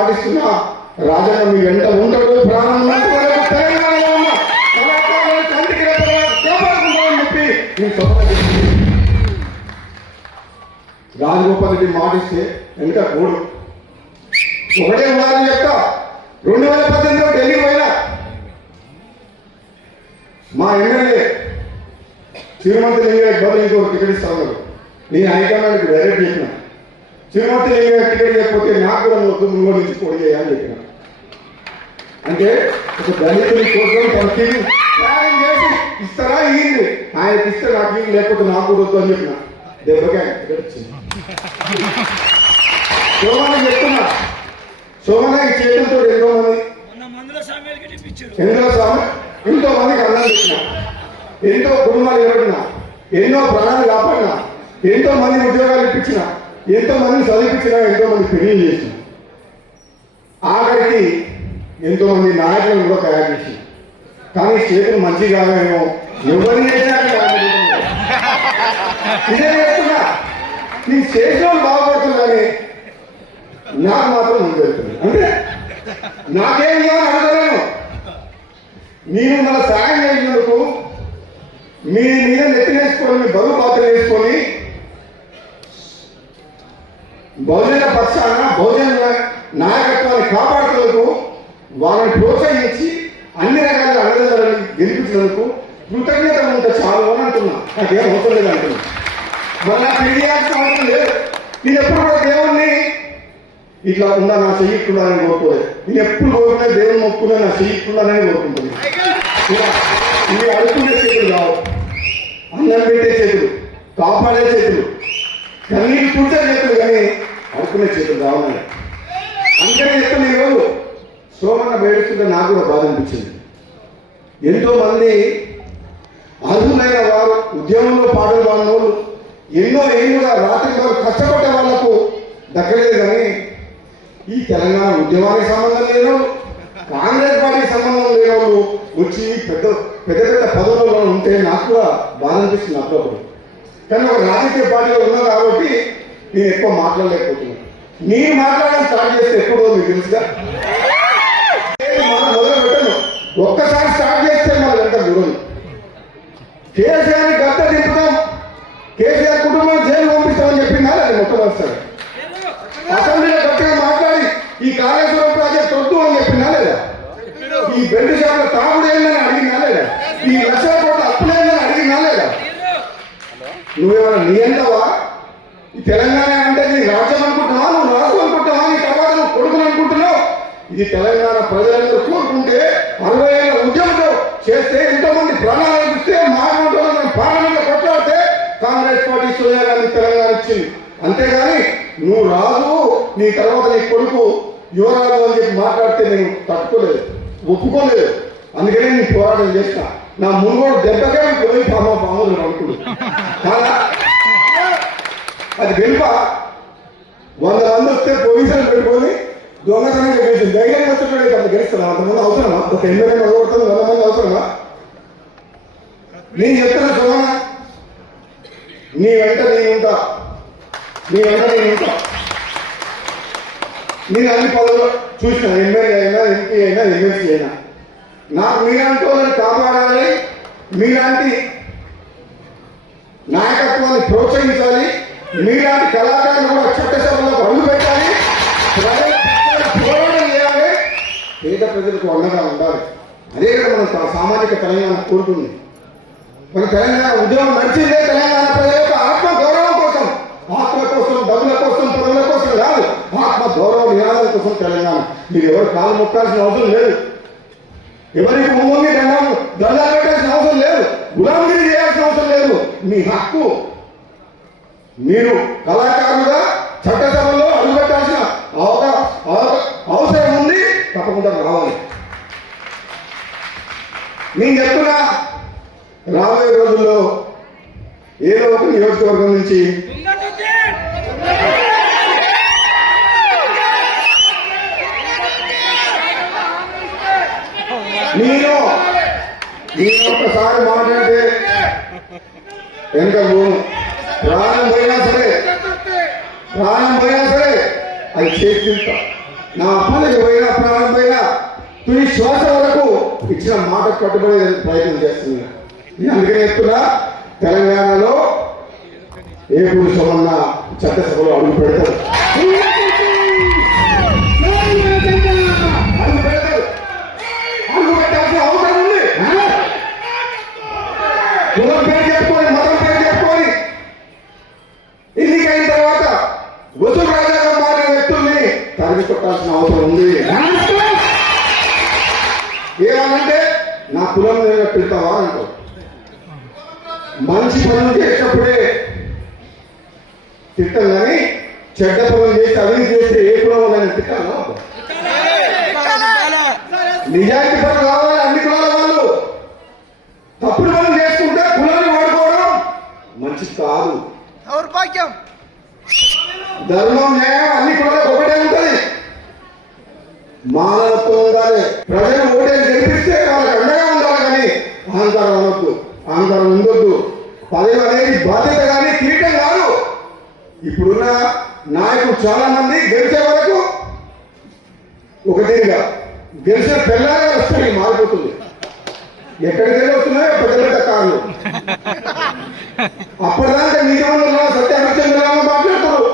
మాటిస్తున్నా రాజన్న మీ వెంట ఉంటాడు, ప్రాణం రాజగోపాల్ రెడ్డి మాటిస్తే వెంట కూడు. ఒకటే ఉదాహరణ చెప్తా, 2018లో ఢిల్లీ పోయినా మా ఎమ్మెల్యే చిరుమతి లింగయ్య బదులు ఇంకొక టికెట్ ఇస్తాను. నేను హైకమాండ్కి డైరెక్ట్ చెప్పిన, చిరుమతి లింగయ్య టికెట్ చెప్పకపోతే నాకు కూడా ముందు నుంచి పోటీ చేయాలని చెప్పిన. అంటే ఒక దళితుని కోసం తనకి త్యాగం చేసి ఇస్తారా ఇయ్యింది, ఆయనకి ఇస్తే నాకు ఇల్లు లేకపోతే నాకు కూడా వద్దు అని చెప్పిన. దెబ్బకి ఆయన టికెట్ వచ్చింది. సోమన్న చెప్తున్నా, సోమన్న ఈ చేతులతో ఎంతో మందికి అన్నం పెట్టిన, ఎంతో కుటుంబాలు నిలబడిన, ఎన్నో ప్రాణాలు కాపాడిన, ఎంతో మంది ఉద్యోగాలు ఇప్పించిన, ఎంతో మందిని చదివించిన, ఎంతో మంది పెళ్లి చేసిన, ఆఖరికి ఎంతో మంది నాయకులను కూడా తయారు చేసి. కానీ చేతులు మంచి కావేమో, ఎవరిని చేసినా ఇదే చేస్తున్నా. నీ చేసిన బాగుపడుతుందని నాకు మాత్రం ముందు వెళ్తుంది. అంటే నాకేం ఇవ్వాలని అడగలేను. నేను మన సాయం చేసినందుకు మీ మీద నెత్తినేసుకొని, మీ బరువు పాత్ర వేసుకొని బహుజన పక్షాన బహుజన నాయకత్వాన్ని కాపాడుతున్నందుకు, వాళ్ళని ప్రోత్సహించి అన్ని రకాల అన్నదాలను గెలిపించినందుకు కృతజ్ఞత ఉంటే చాలు అని అంటున్నా. నాకేం అవసరం లేదు అంటున్నా. మళ్ళీ తెలియాల్సిన అవసరం లేదు. నేను ఎప్పుడు కూడా దేవుణ్ణి ఇట్లా ఉందా నా చెయ్యకుండాలని కోరుకోలేదు. నేను ఎప్పుడు కోరుకునే దేవుని మొక్కున్నా నా చెయ్యకుండానే కోరుకుంటుంది. ఇవి అడుగుకునే చేతులు కావు, అన్నం పెట్టే చేతులు, కాపాడే చేతులు, కన్నీళ్ళు కూర్చే చేతులు, కానీ అడుక్కునే చేతులు కావాలి. అందుకనే చెప్తాను, ఈరోజు సోమన్న వేడుస్తుంటే నాకు కూడా బాధ అనిపించింది. ఎంతో మంది అర్హులైన వారు, ఉద్యమంలో పాటలు పాడిన వాళ్ళు, ఎన్నో ఏళ్ళుగా రాత్రి వారు కష్టపడ్డ వాళ్లకు దక్కలేదు. కానీ ఈ తెలంగాణ ఉద్యమానికి సంబంధం లేని, కాంగ్రెస్ పార్టీకి సంబంధం లేని వాళ్ళు వచ్చి పెద్ద పెద్ద పెద్ద పదవులలో ఉంటే నాకు కూడా బాధ అనిపిస్తుంది అప్పుడప్పుడు. కానీ ఒక రాజకీయ పార్టీలో ఉన్నా కాబట్టి నేను ఎక్కువ మాట్లాడలేకపోతున్నాను. నేను మాట్లాడడం స్టార్ట్ చేస్తే ఎప్పుడో మీకు తెలుసుగా, మొదలు పెట్టను. ఒక్కసారి స్టార్ట్ చేస్తే మన ఎంత దూరం. కేసీఆర్ని గద్ద దింపుతాం, కేసీఆర్ కుటుంబం జైలు పంపిస్తామని చెప్పిందా అది మొట్టమొదటిసారి. అసెంబ్లీలో గట్టిగా మాట్లాడి ఈ కాళేశ్వరం ప్రాజెక్ట్ వద్దు అని చెప్పిందా లేదా? ఈ బెల్ట్ షాపుల తాగుడేందని అడిగిందా లేదా? ఈ 1,00,000 కోట్ల అప్పులేందని అడిగిందా లేదా? నువ్వేమన్నా నీ ఎంతవా? ఈ తెలంగాణ అంటే నీ రాజ్యం అనుకుంటున్నావా? నువ్వు రాజు అనుకుంటున్నావా? నీ తర్వాత నువ్వు కొడుకుని అనుకుంటున్నావు? ఇది తెలంగాణ ప్రజలందరూ కోరుకుంటే 60 ఏళ్ళ ఉద్యమంతో చేస్తే, ఎంతో మంది ప్రాణాలు అనిపిస్తే, మానవులు పార్లమెంట్ లో కొట్లాడితే కాంగ్రెస్ పార్టీ సోనియా గాంధీ తెలంగాణ ఇచ్చింది. అంతేగాని నువ్వు రాజు, నీ తర్వాత నీ కొడుకు యువరాజు అని చెప్పి మాట్లాడితే నేను తట్టుకోలేదు, ఒప్పుకోలేదు. అందుకనే నేను పోరాటం చేసిన. నా మునుగోడు దెబ్బకే పోయి పాములు అనుకుడు కాదా? అది గెలుప. 100 మంది వస్తే పోలీసులు పెట్టుకొని దొంగతనంగా గెలిచింది. ధైర్యం వచ్చేటప్పుడు అంత గెలుస్తున్నా. అంతమంది అవసరమా? ఒక 80 మంది కొడుతుంది, 100 మంది అవసరమా? నేను చెప్తున్నా సోమన్న, నీ వెంట నేను ఉంటా, నీ వెంట నేను ఉంటా. నేను అన్ని పదవులు చూసిన, ఎమ్మెల్యే అయినా, ఎంపీ అయినా, ఎమ్మెల్సీ అయినా. నాకు మీలాంటి వాళ్ళని కాపాడాలి, మీలాంటి నాయకత్వాన్ని ప్రోత్సహించాలి, మీలాంటి కళాకారులు కూడా చట్టసభలో అడుగు పెట్టాలి, పోరాటం చేయాలి, పేద ప్రజలకు అండగా ఉండాలి. అదే కదా మనం సామాజిక తెలంగాణ కోరుతుంది. మన తెలంగాణ ఉద్యమం నడిచిందే తెలంగాణ ప్రజల యొక్క ఆత్మ గౌరవం కోసం, ఆత్మ కోసం, డబ్బుల కోసం, పదవుల కోసం కాదు, ఆత్మ గౌరవ నినాదాల కోసం తెలంగాణ. మీరు ఎవరు కాలు మొక్కాల్సిన అవసరం లేదు, ఎవరికి ముందు దండాలు పెట్టాల్సిన అవసరం లేదు, గులాంగిరి చేయాల్సిన అవసరం లేదు. మీ హక్కు. మీరు కళాకారులుగా చట్టసభలో అడుగుపెట్టాల్సిన అవసరం ఉంది, తప్పకుండా రావాలి. నేను చెప్తున్నా, రాబోయే రోజుల్లో ఏదో ఒక నియోజకవర్గం నుంచి నేను ఒక్కసారి మాట్లాడితే వెనక ప్రాణం పోయినా సరే అది చేసి తింటా. నా పనికి పోయినా ప్రాణం పోయినా తుది శ్వాస వరకు ఇచ్చిన మాట కట్టుబడే ప్రయత్నం చేస్తున్నా. అందుకనే చెప్తున్నా, తెలంగాణలో ఏ పురుషమన్నా చట్టసభలో అడుగు పెడతారు, అడుగు పెట్టాల్సిన అవసరం ఉంది. కులం పేరు చెప్పుకొని, మతం పేరు చెప్పుకొని ఎన్నికైన తర్వాత వసూలు రాజాగా మారిన వ్యక్తుల్ని తరిమి కొట్టాల్సిన అవసరం ఉంది. ఏమనంటే నా కులం మీద పెడతావా అంటావు. మంచి పనులు చేసినప్పుడే తిట్టం కానీ చెడ్డ పనులు చేసి అవినీతి చేస్తే ఏ కులం వాళ్ళని తిట్టాలా? నిజాయితీ పనులు కావాలి అన్ని కులాల వాళ్ళు. తప్పుడు పనులు చేసుకుంటే కులాన్ని వాడుకోవడం మంచిది కాదు. ధర్మం న్యాయం అన్ని కులాలకు ఒకటే ఉంటుంది. మానవత్వం ఉండాలి. ప్రజలు ఓటేసి గెలిపిస్తే వాళ్ళకి అండగా ఉండాలి, కానీ అహంకారం అనొద్దు, అహంకారం ఉండొద్దు. పదవి అనేది బాధ్యత కానీ కిరీటం కాదు. ఇప్పుడున్న నాయకులు చాలా మంది గెలిచే వరకు ఒక తీరుగా, గెలిచిన పిల్లలే వస్తాయి, మారిపోతుంది. ఎక్కడికి వెళ్ళి వస్తున్నాయో పెద్ద పెద్ద కార్లు. అప్పటిదాకా నిజంగా సత్యాహత్యంగా మాట్లాడతారు.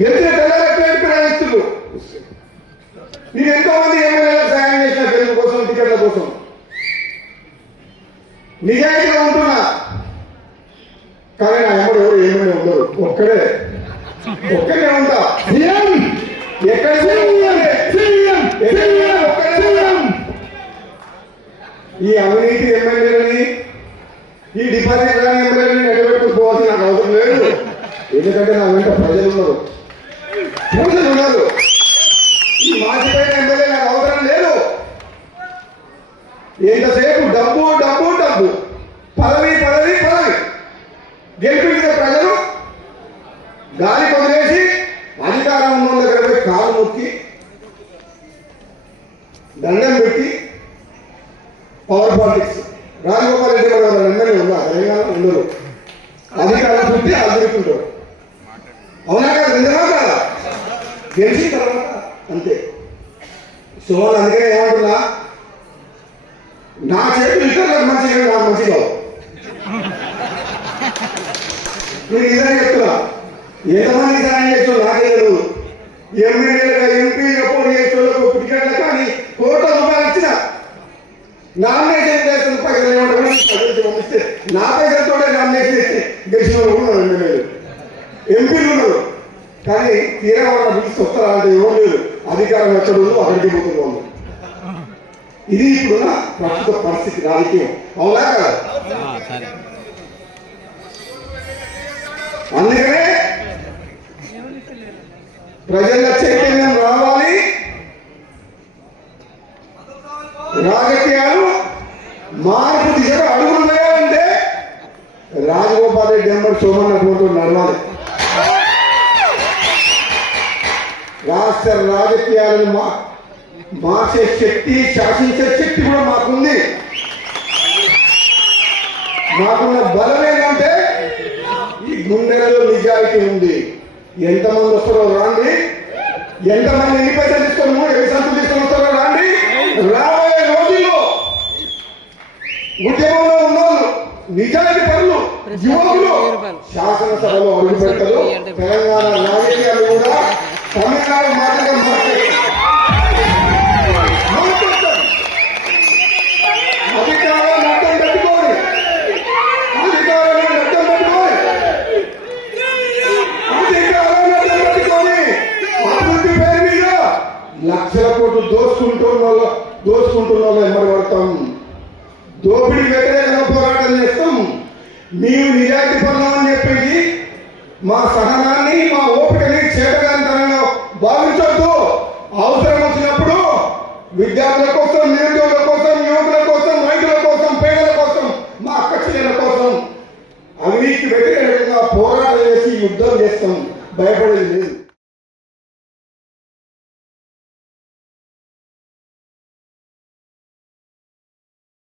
గెలిచిన పిల్లలే పేరు ప్రయాణిస్తున్నారు. నేను ఎంతో మంది ఎమ్మెల్యేలకు సాయం చేసిన గెలుపు కోసం, టికెట్ల కోసం. నిజాయితీగా ఉంటున్నా, కానీ నా ఎమ్మడు ఎవరు ఏమైనా ఉండరు. ఒక్కడే ఉంటా. ఈ అవినీతి ఎమ్మెల్యేలని, ఈ డిపాజిట్ రాని ఎమ్మెల్యేలని నిలబెట్టుకుని పోవాల్సిన నాకు అవసరం లేదు. ఎందుకంటే నా వెంట ప్రజలు ఉన్నారు. ఈ మాసిపోయిన ఎమ్మెల్యే నాకు అవసరం లేదు. ఎంతసేపు డబ్బు డబ్బు డబ్బు, పదవి పదవి పదవి. గెలిపించిన ప్రజలు గాలి కొదిలేసి అధికారం ఉన్న దగ్గర పోయి కాలు మొక్కి దండం పెట్టి పవర్ పాలిటిక్స్. రాజగోపాల్ రెడ్డి గారు ఎమ్మెల్యే ఉన్నా తెలంగాణ ఉండరు. అధికారం చూసి అదురుకుంటారు. అవునా కదా? నిజమా కదా? గెలిచిన తర్వాత అంతే. సో అందుకనే ఏమంటున్నా, నా చేతులు ఇతరులకు మంచిగా, నాకు మంచిగా. నేను ఇదని చెప్తున్నా. ఎంతమంది సాయం చేస్తున్నా నాకే తెలియదు. ఎమ్మెల్యేలుగా, ఎంపీలుగా పోటీ చేసేవాళ్ళకు టికెట్లు కానీ కోట్ల రూపాయలు ఇచ్చిన నామినేషన్ చేస్తున్న పైసలు ఏమంటారు పంపిస్తే నా పైసలతో నామినేషన్ చేస్తే గెలిచిన వాళ్ళు ఉన్నారు, ఎమ్మెల్యేలు ఎంపీలు ఉన్నారు. కానీ తీరా వాళ్ళ పిలిచి వస్తారా అంటే ఎవరు లేదు. అధికారం ఎక్కడ ఉందో అక్కడికి పోతుంది వాళ్ళు. ఇది ఇప్పుడున్న ప్రస్తుత పరిస్థితి రాజకీయం. అవునా కదా? అందుకనే ప్రజల చైతన్యం రావాలి. రాజకీయాలు మార్పు దిశగా అడుగులు వేయాలంటే రాజగోపాల్ రెడ్డి ఎంబడి సోమన్నటువంటి నడవాలి. రాష్ట్ర రాజకీయాలను మార్చే శక్తి, శాసించే శక్తి కూడా మాకుంది. మాకున్న బలం ఏంటంటే ఈ గుండెలలో నిజాయితీ ఉంది. ఎంతమంది వస్తారో రాండి, ఎంతమంది ఎన్ని పైసలు తీసుకొని ఎన్ని సంతులు తీసుకొని వస్తారో రాండి. రాబోయే రోజుల్లో ఉద్యమంలో ఉన్నోళ్ళు, నిజాయితీ పనులు, యువకులు శాసనసభలో అడుగు పెడతారు. తెలంగాణ రాజకీయాలు కూడా తమిళనాడు మాటగా మాట్లాడతారు. అధికారాన్ని అడ్డం పెట్టుకోండి, అధికారాన్ని అడ్డం పెట్టుకోండి, అధికారాన్ని అడ్డం పెట్టుకోండి. అభివృద్ధి పేరు మీద లక్షల కోట్లు దోసుకుంటున్న వాళ్ళు ఎమ్మడి పడతాం. దోపిడీ వ్యతిరేకంగా పోరాటం చేస్తాం. మీరు నిజాయితీ పనులని చెప్పేసి మా సహనాన్ని, మా ఓపికని చేతగానితనంగా భావించొద్దు. అవసరం వచ్చినప్పుడు విద్యార్థుల కోసం, నిరుద్యోగుల కోసం, యువకుల కోసం, రైతుల కోసం, పేదల కోసం, మా అక్క చెల్లెల కోసం అవినీతికి వ్యతిరేకంగా పోరాటం చేసి యుద్ధం చేస్తాం. భయపడేది లేదు.